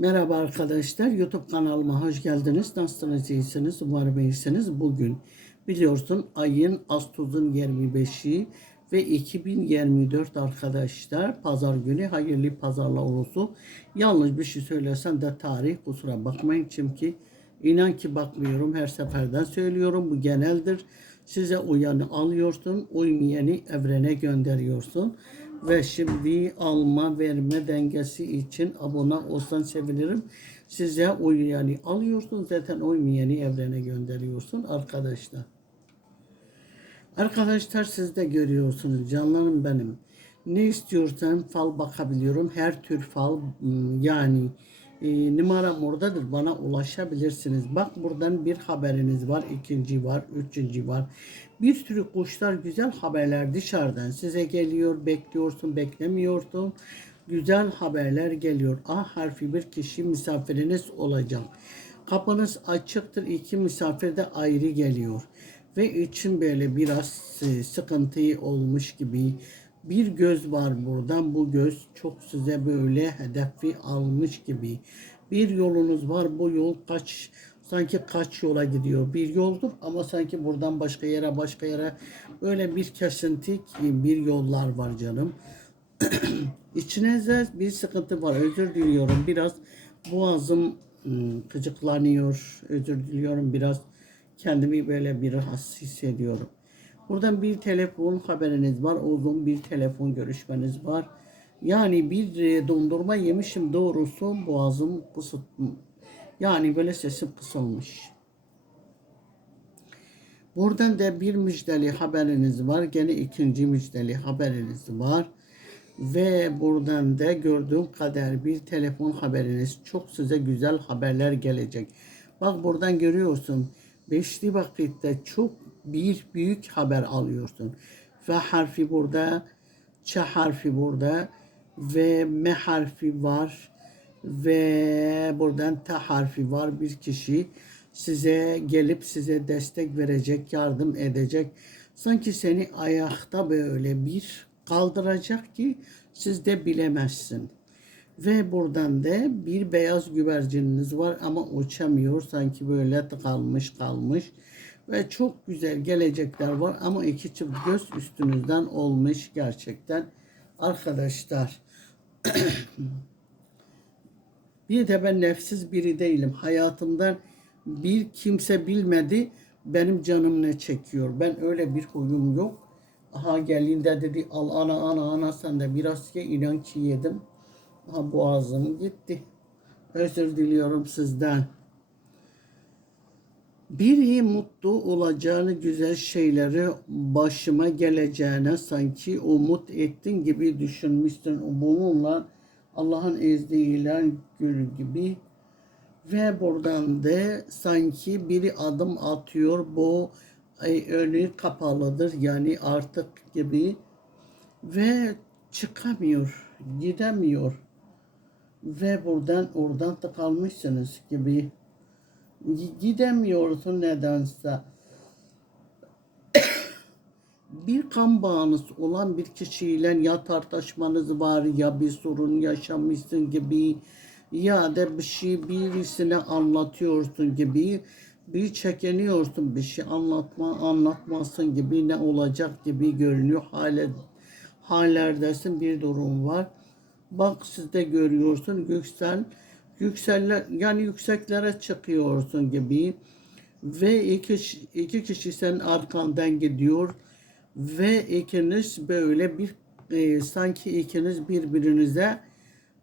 Merhaba arkadaşlar, YouTube kanalıma hoş geldiniz. Nasılsınız, iyisiniz? Umarım iyisiniz. Bugün biliyorsun ayın Ağustos'un 25'i ve 2024 arkadaşlar. Pazar günü hayırlı pazarlar olsun. Yanlış bir şey söylesem de tarih kusura bakmayın. Çünkü inan ki bakmıyorum. Her seferden söylüyorum. Bu geneldir. Size uyanı alıyorsun. Uymayanı evrene gönderiyorsun. Ve şimdi alma verme dengesi için abone olsan sevinirim. Size uyanı alıyorsun. Zaten uymayanı evrene gönderiyorsun arkadaşlar. Arkadaşlar siz de görüyorsunuz canlarım benim. Ne istiyorsan fal bakabiliyorum. Her tür fal ım, yani e, numaram oradadır. Bana ulaşabilirsiniz. Bak buradan bir haberiniz var. ikinci var. Üçüncü var. Bir sürü kuşlar güzel haberler dışarıdan size geliyor. Bekliyorsun beklemiyorsun. Güzel haberler geliyor. A harfi bir kişi misafiriniz olacak. Kapınız açıktır. İki misafir de ayrı geliyor. Ve için böyle biraz e, sıkıntı olmuş gibi bir göz var buradan. Bu göz çok size böyle hedefi almış gibi. Bir yolunuz var. Bu yol kaç sanki kaç yola gidiyor. Bir yoldur ama sanki buradan başka yere başka yere böyle bir kesinti bir yollar var canım. İçinizde bir sıkıntı var. Özür diliyorum. Biraz boğazım ım, gıcıklanıyor. Özür diliyorum. Biraz kendimi böyle bir rahatsız hissediyorum. Buradan bir telefon haberiniz var. Uzun bir telefon görüşmeniz var. Yani bir e, dondurma yemişim doğrusu boğazım kısıt yani böyle sesim kısılmış. Buradan da bir müjdeli haberiniz var. Gene ikinci müjdeli haberiniz var. Ve buradan da gördüğüm kadar bir telefon haberiniz. Çok size güzel haberler gelecek. Bak buradan görüyorsun. Beşli vakitte çok bir büyük haber alıyorsun. F harfi burada, Ç harfi burada ve M harfi var ve buradan T harfi var bir kişi size gelip size destek verecek, yardım edecek. Sanki seni ayakta böyle bir kaldıracak ki siz de bilemezsin. Ve buradan da bir beyaz güvercininiz var ama uçamıyor. Sanki böyle tıkalmış kalmış. Ve çok güzel gelecekler var ama iki çift göz üstünüzden olmuş gerçekten. Arkadaşlar bir de ben nefsiz biri değilim. Hayatımdan bir kimse bilmedi benim canım ne çekiyor. Ben öyle bir huyum yok. Aha geldiğinde dedi al ana ana ana sen de biraz ye inan ki yedim. Aha boğazım gitti. Özür diliyorum sizden. Biri mutlu olacağını, güzel şeyleri başıma geleceğine sanki umut ettin gibi düşünmüşsün. Bununla Allah'ın izniyle gül gibi ve buradan da sanki biri adım atıyor. Bu e, önü kapalıdır yani artık gibi ve çıkamıyor, gidemiyor ve buradan oradan tıkalmışsınız gibi gidemiyorsun nedense. Bir kan bağınız olan bir kişiyle ya tartışmanız var ya bir sorun yaşamışsın gibi ya da bir şey birisine anlatıyorsun gibi bir çekiniyorsun bir şey anlatma anlatmasın gibi ne olacak gibi görünüyor. Hale hallerdesin bir durum var. Bak siz de görüyorsun yüksel yükseller yani yükseklere çıkıyorsun gibi. Ve iki, iki kişi senin arkandan gidiyor ve ikiniz böyle bir e, sanki ikiniz birbirinize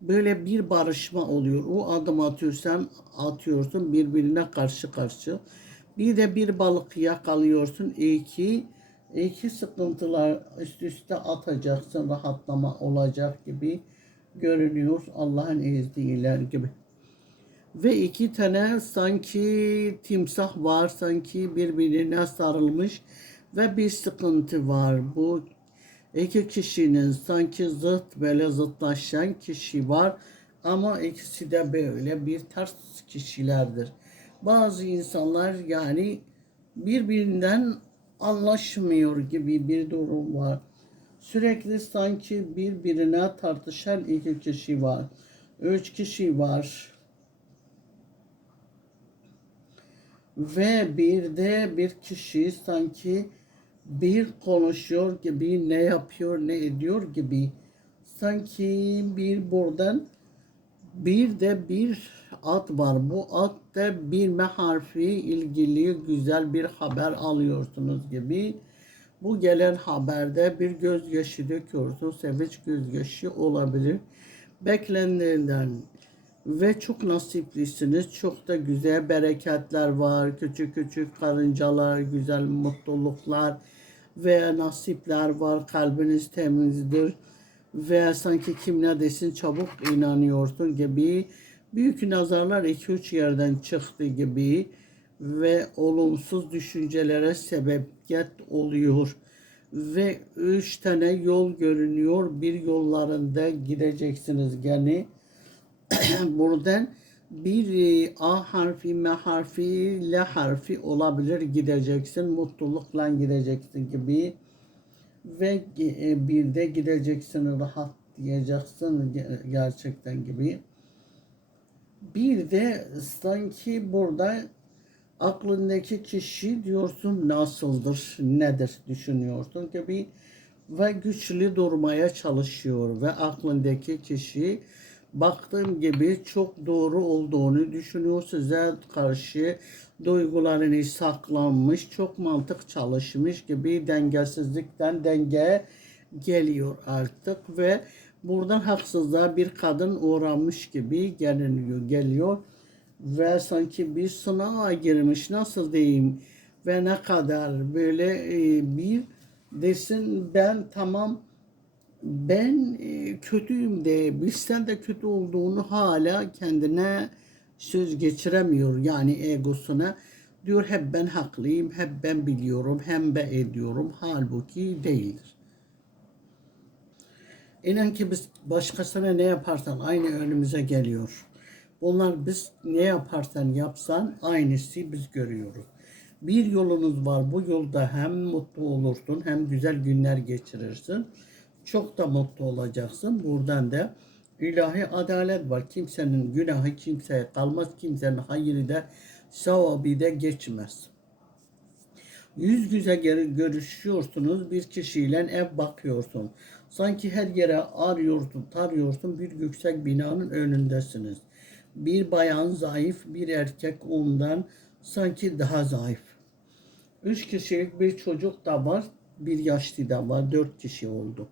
böyle bir barışma oluyor. O adım atıyorsan atıyorsun birbirine karşı karşı. Bir de bir balık yakalıyorsun. İki, iki sıkıntılar üst üste atacaksın. Rahatlama olacak gibi görünüyor. Allah'ın izniyle gibi. Ve iki tane sanki timsah var. Sanki birbirine sarılmış ve bir sıkıntı var. Bu iki kişinin sanki zıt böyle zıtlaşan kişi var ama ikisi de böyle bir ters kişilerdir. Bazı insanlar yani birbirinden anlaşmıyor gibi bir durum var. Sürekli sanki birbirine tartışan iki kişi var. Üç kişi var. Ve bir de bir kişi sanki bir konuşuyor gibi, ne yapıyor, ne ediyor gibi. Sanki bir buradan bir de bir at var. Bu at da bilme harfi ilgili güzel bir haber alıyorsunuz gibi. Bu gelen haberde bir gözyaşı döküyorsun. Sevinç gözyaşı olabilir. Beklenenden ve çok nasiplisiniz. Çok da güzel bereketler var. Küçük küçük karıncalar, güzel mutluluklar ve nasipler var. Kalbiniz temizdir. Ve sanki kim ne desin çabuk inanıyorsun gibi. Büyük nazarlar 2-3 yerden çıktı gibi. Ve olumsuz düşüncelere sebebiyet oluyor. Ve üç tane yol görünüyor. Bir yollarında gideceksiniz gene. Buradan bir e, A harfi, M harfi, L harfi olabilir gideceksin mutlulukla gideceksin gibi ve e, bir de gideceksin rahat diyeceksin ge- gerçekten gibi. Bir de sanki burada aklındaki kişi diyorsun nasıldır, nedir düşünüyorsun gibi ve güçlü durmaya çalışıyor ve aklındaki kişi baktığım gibi çok doğru olduğunu düşünüyor. Size karşı duygularını saklanmış çok mantık çalışmış gibi dengesizlikten denge geliyor artık ve buradan haksızlığa bir kadın uğramış gibi geliniyor geliyor. Ve sanki bir sınava girmiş nasıl diyeyim? Ve ne kadar böyle e, bir desin ben tamam ben e, kötüyüm de bizden de kötü olduğunu hala kendine söz geçiremiyor yani egosuna diyor hep ben haklıyım hep ben biliyorum hem ben ediyorum halbuki değildir. İnan ki biz başkasına ne yaparsan aynı önümüze geliyor. Bunlar biz ne yaparsan yapsan aynısı biz görüyoruz. Bir yolunuz var. Bu yolda hem mutlu olursun hem güzel günler geçirirsin. Çok da mutlu olacaksın. Buradan da ilahi adalet var. Kimsenin günahı kimseye kalmaz. Kimsenin hayırı da sevabı da geçmez. Yüz yüze geri görüşüyorsunuz bir kişiyle ev bakıyorsun. Sanki her yere arıyorsun, tarıyorsun bir yüksek binanın önündesiniz. Bir bayan zayıf, bir erkek ondan sanki daha zayıf. Üç kişilik bir çocuk da var, bir yaşlı da var, dört kişi oldu.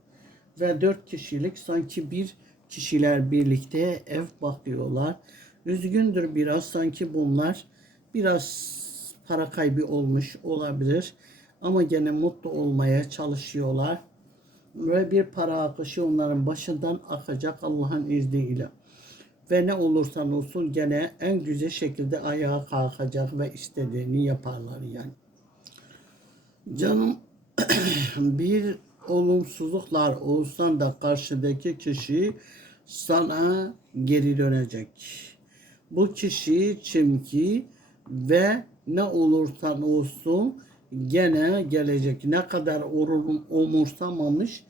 Ve dört kişilik sanki bir kişiler birlikte ev bakıyorlar. Üzgündür biraz sanki bunlar biraz para kaybı olmuş olabilir. Ama gene mutlu olmaya çalışıyorlar. Ve bir para akışı onların başından akacak Allah'ın izniyle. Ve ne olursan olsun gene en güzel şekilde ayağa kalkacak ve istediğini yaparlar yani. Canım bir olumsuzluklar olsan da karşıdaki kişi sana geri dönecek. Bu kişi çünkü ve ne olursan olsun gene gelecek. Ne kadar umur- umursamamış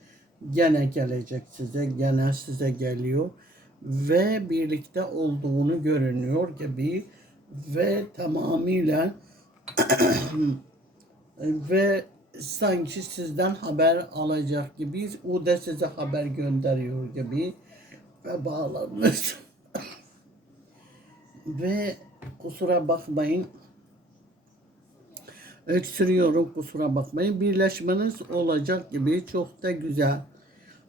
gene gelecek size, gene size geliyor ve birlikte olduğunu görünüyor gibi ve tamamıyla ve sanki sizden haber alacak gibi o da size haber gönderiyor gibi ve bağlanmış. Ve kusura bakmayın öksürüyorum kusura bakmayın. Birleşmeniz olacak gibi çok da güzel.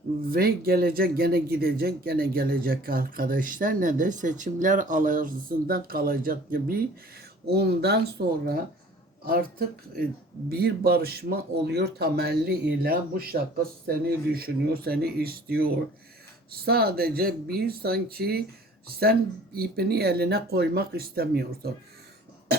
Ve gelecek gene gidecek gene gelecek arkadaşlar. Ne de seçimler arasında kalacak gibi. Ondan sonra artık e, bir barışma oluyor temelli ile bu şahıs seni düşünüyor seni istiyor sadece bir sanki sen ipini eline koymak istemiyorsun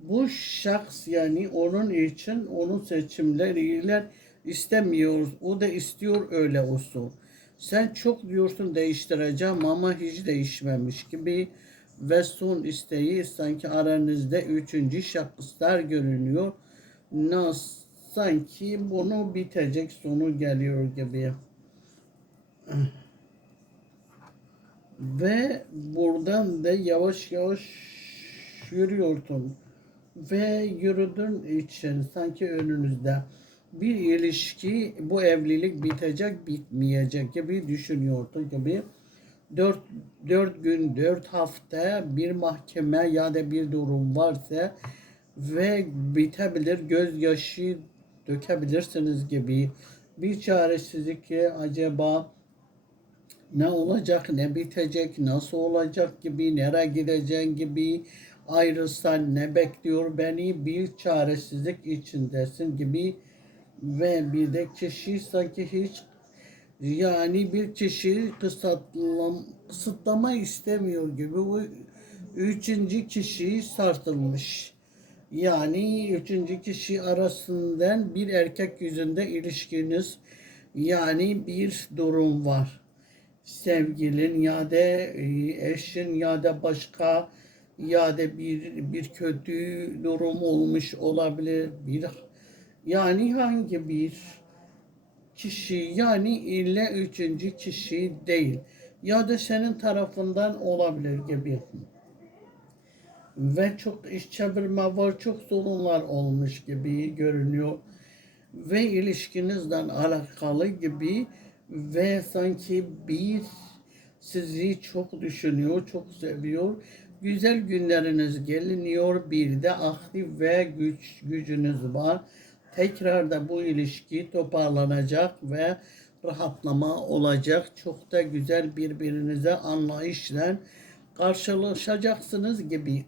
bu şahs yani onun için onun seçimleriyle istemiyoruz. O da istiyor öyle olsun. Sen çok diyorsun değiştireceğim ama hiç değişmemiş gibi ve son isteği sanki aranızda üçüncü şahıslar görünüyor. Nasıl sanki bunu bitecek sonu geliyor gibi. Ve buradan da yavaş yavaş yürüyorsun. ve yürüdüğün için sanki önünüzde bir ilişki bu evlilik bitecek bitmeyecek gibi düşünüyordu gibi dört, dört gün dört hafta bir mahkeme ya da bir durum varsa ve bitebilir gözyaşı dökebilirsiniz gibi bir çaresizlik ki acaba ne olacak, ne bitecek, nasıl olacak gibi, nereye gideceğin gibi, ayrılsan ne bekliyor beni, bir çaresizlik içindesin gibi ve bir de kişi sanki hiç yani bir kişi kısıtlam, kısıtlama istemiyor gibi bu üçüncü kişi sarsılmış. Yani üçüncü kişi arasından bir erkek yüzünde ilişkiniz yani bir durum var sevgilin ya da e, eşin ya da başka ya da bir bir kötü durum olmuş olabilir. Bir yani hangi bir kişi yani ille üçüncü kişi değil ya da senin tarafından olabilir gibi. Ve çok iş çevirme var, çok sorunlar olmuş gibi görünüyor. Ve ilişkinizden alakalı gibi ve sanki bir sizi çok düşünüyor, çok seviyor. Güzel günleriniz geliniyor. Bir de aktif ve güç gücünüz var. Tekrar da bu ilişki toparlanacak ve rahatlama olacak. Çok da güzel birbirinize anlayışla karşılaşacaksınız gibi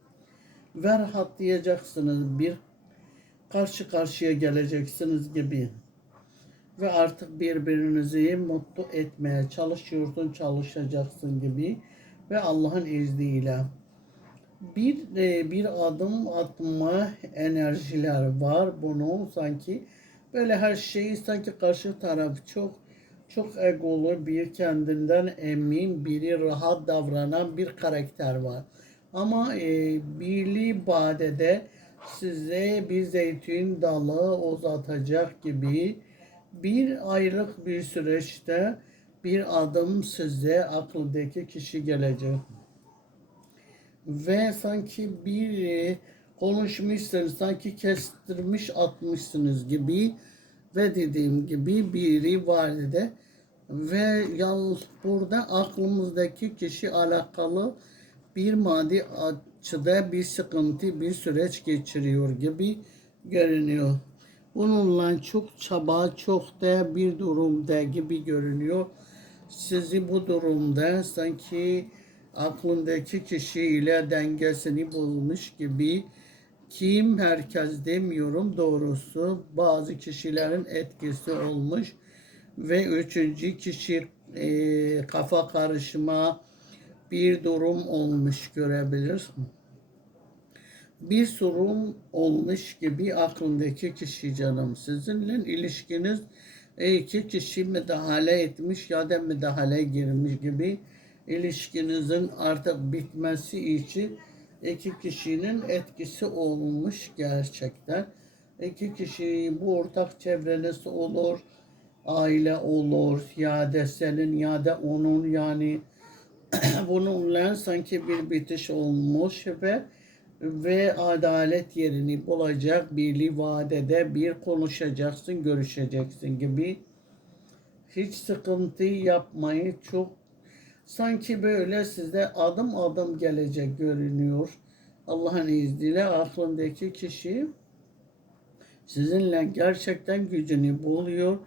ve rahatlayacaksınız. Bir karşı karşıya geleceksiniz gibi ve artık birbirinizi mutlu etmeye çalışıyorsun, çalışacaksın gibi ve Allah'ın izniyle bir e, bir adım atma enerjiler var bunun sanki böyle her şeyi sanki karşı taraf çok çok egolu bir kendinden emin biri rahat davranan bir karakter var. Ama e, birliği badede size bir zeytin dalı uzatacak gibi bir aylık bir süreçte bir adım size akıldaki kişi gelecek. Ve sanki bir e, konuşmuşsunuz, sanki kestirmiş atmışsınız gibi ve dediğim gibi biri vardı ve yalnız burada aklımızdaki kişi alakalı bir maddi açıda bir sıkıntı, bir süreç geçiriyor gibi görünüyor. Bununla çok çaba, çok da bir durumda gibi görünüyor. Sizi bu durumda sanki aklındaki kişiyle dengesini bulmuş gibi kim herkes demiyorum doğrusu bazı kişilerin etkisi olmuş ve üçüncü kişi e, kafa karışma bir durum olmuş görebilirsin bir sorun olmuş gibi aklındaki kişi canım. Sizinle ilişkiniz iki kişi müdahale etmiş ya da müdahale girmiş gibi ilişkinizin artık bitmesi için iki kişinin etkisi olmuş gerçekten. İki kişi bu ortak çevreniz olur, aile olur ya da senin ya da onun yani bununla sanki bir bitiş olmuş ve ve adalet yerini bulacak birli vadede bir konuşacaksın, görüşeceksin gibi hiç sıkıntı yapmayı çok sanki böyle size adım adım gelecek görünüyor. Allah'ın izniyle aklındaki kişi sizinle gerçekten gücünü buluyor.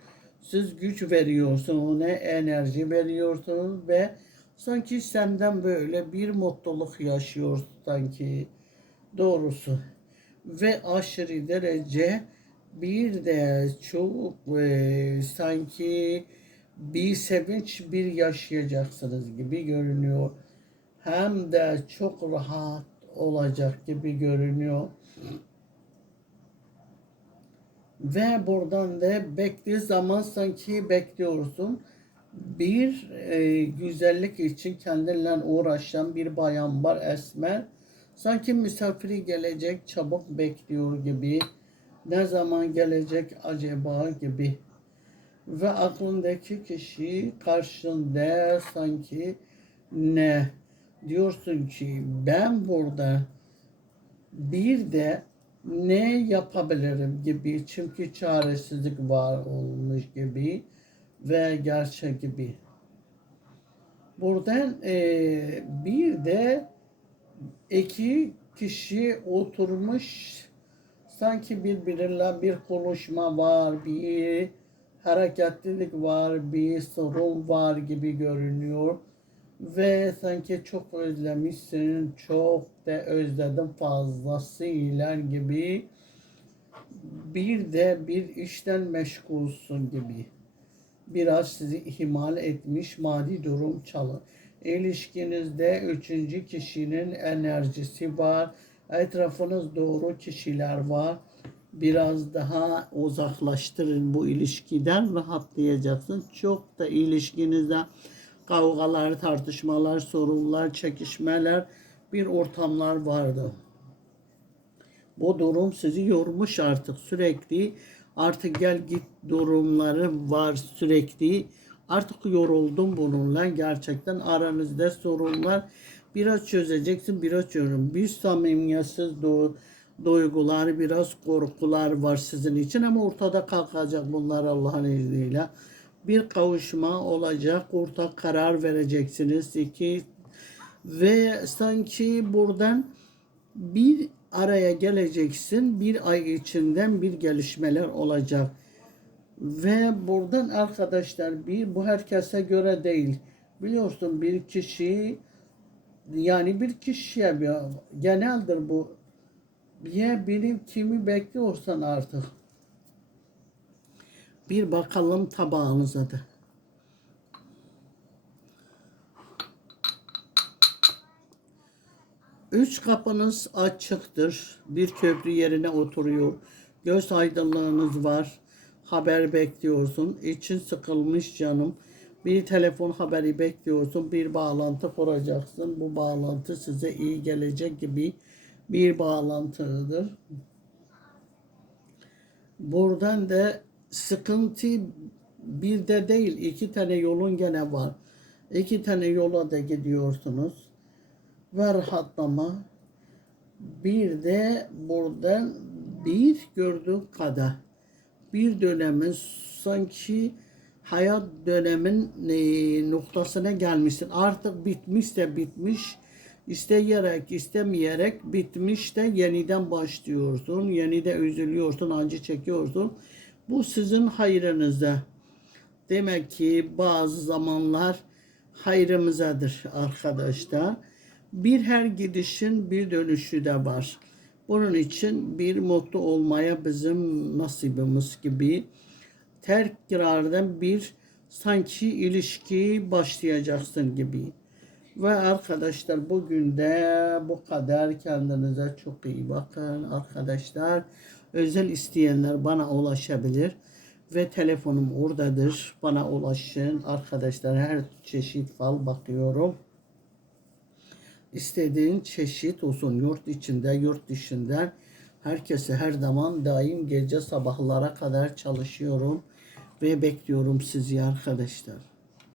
Siz güç veriyorsun, ona enerji veriyorsunuz ve sanki senden böyle bir mutluluk yaşıyor sanki doğrusu ve aşırı derece bir de çok e, sanki bir sevinç bir yaşayacaksınız gibi görünüyor. Hem de çok rahat olacak gibi görünüyor. Ve buradan da bekliyor zaman sanki bekliyorsun. Bir e, güzellik için kendinle uğraşan bir bayan var Esmer Sanki misafiri gelecek çabuk bekliyor gibi. Ne zaman gelecek acaba gibi. Ve aklındaki kişi karşında sanki ne diyorsun ki ben burada Bir de ne yapabilirim gibi çünkü çaresizlik var olmuş gibi ve gerçek gibi. Buradan eee, bir de iki kişi oturmuş sanki birbiriyle bir konuşma var, bir hareketlilik var, bir sorun var gibi görünüyor. Ve sanki çok özlemişsin, çok da özledim fazlasıyla gibi. Bir de bir işten meşgulsün gibi biraz sizi ihmal etmiş maddi durum çalı. İlişkinizde üçüncü kişinin enerjisi var. Etrafınız doğru kişiler var. Biraz daha uzaklaştırın bu ilişkiden rahatlayacaksın. Çok da ilişkinizde kavgalar, tartışmalar, sorunlar, çekişmeler bir ortamlar vardı. Bu durum sizi yormuş artık sürekli. Artık gel git durumları var sürekli. Artık yoruldum bununla. Gerçekten aranızda sorunlar biraz çözeceksin, biraz çözün. Bir samimiyetsiz du- duygular, biraz korkular var sizin için ama ortada kalkacak bunlar Allah'ın izniyle. Bir kavuşma olacak, ortak karar vereceksiniz. İki ve sanki buradan bir araya geleceksin. Bir ay içinden bir gelişmeler olacak. Ve buradan arkadaşlar bir bu herkese göre değil. Biliyorsun bir kişi yani bir kişiye geneldir bu. Ya benim kimi bekliyorsan artık. Bir bakalım tabağınıza da. Üç kapınız açıktır. Bir köprü yerine oturuyor. Göz aydınlığınız var. Haber bekliyorsun. İçin sıkılmış canım. Bir telefon haberi bekliyorsun. Bir bağlantı kuracaksın. Bu bağlantı size iyi gelecek gibi bir bağlantıdır. Buradan da sıkıntı bir de değil iki tane yolun gene var. İki tane yola da gidiyorsunuz ve rahatlama. Bir de buradan bir gördüğüm kadar bir dönemin sanki hayat dönemin e, noktasına gelmişsin. Artık bitmiş de bitmiş. İsteyerek istemeyerek bitmiş de yeniden başlıyorsun. Yeniden üzülüyorsun, acı çekiyorsun. Bu sizin hayrınızda. Demek ki bazı zamanlar hayrımızadır arkadaşlar. Bir her gidişin bir dönüşü de var. Bunun için bir mutlu olmaya bizim nasibimiz gibi tekrardan bir sanki ilişki başlayacaksın gibi. Ve arkadaşlar bugün de bu kadar kendinize çok iyi bakın arkadaşlar. Özel isteyenler bana ulaşabilir ve telefonum oradadır. Bana ulaşın arkadaşlar her çeşit fal bakıyorum. İstediğin çeşit olsun yurt içinde yurt dışında herkese her zaman daim gece sabahlara kadar çalışıyorum ve bekliyorum sizi arkadaşlar.